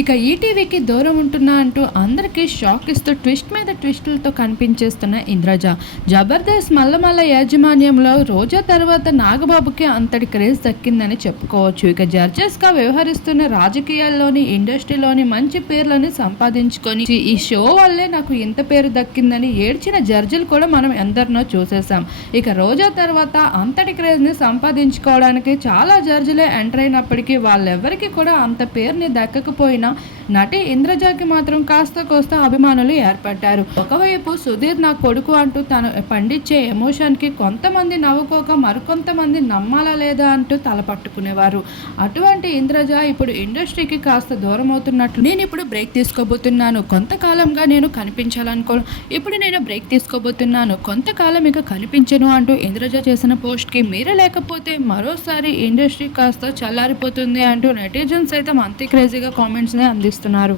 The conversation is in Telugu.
ఇక ఈటీవీకి దూరం ఉంటున్నా అంటూ అందరికీ షాక్ ఇస్తూ ట్విస్ట్ మీద ట్విస్టులతో కనిపించేస్తున్న ఇంద్రజ. జబర్దస్త్ మల్లమల్ల యాజమాన్యంలో రోజా తర్వాత నాగబాబుకి అంతటి క్రేజ్ దక్కిందని చెప్పుకోవచ్చు. ఇక జడ్జెస్గా వ్యవహరిస్తున్న రాజకీయాల్లోని ఇండస్ట్రీలోని మంచి పేర్లను సంపాదించుకొని ఈ షో వల్లే నాకు ఇంత పేరు దక్కిందని ఏడ్చిన జడ్జిలు కూడా మనం ఎందరినో చూసేసాం ఇక రోజా తర్వాత అంతటి క్రేజ్ని సంపాదించుకోవడానికి చాలా జడ్జిలే ఎంటర్ అయినప్పటికీ వాళ్ళెవ్వరికీ కూడా అంత పేరుని దక్కకపోయినా నటి ఇంద్రజాకి మాత్రం కాస్త కోస్త అభిమానులు ఏర్పడ్డారు. ఒకవైపు సుధీర్ నా కొడుకు అంటూ తను పండించే ఎమోషన్కి కొంతమంది నవ్వుకోక మరికొంతమంది నమ్మాలా లేదా అంటూ తలపట్టుకునేవారు అటువంటి ఇంద్రజ ఇప్పుడు ఇండస్ట్రీకి కాస్త దూరం అవుతున్నట్లు నేను ఇప్పుడు బ్రేక్ తీసుకోబోతున్నాను. కొంతకాలంగా నేను కనిపించాలనుకో ఇప్పుడు నేను బ్రేక్ తీసుకోబోతున్నాను. కొంతకాలం ఇక కనిపించను అంటూ ఇంద్రజ చేసిన పోస్ట్కి మీరే లేకపోతే మరోసారి ఇండస్ట్రీ కాస్త చల్లారిపోతుంది అంటూ నెటిజన్స్ అయితే అంతే క్రేజీగా కామెంట్స్ కామెంట్స్ని అందిస్తున్నారు.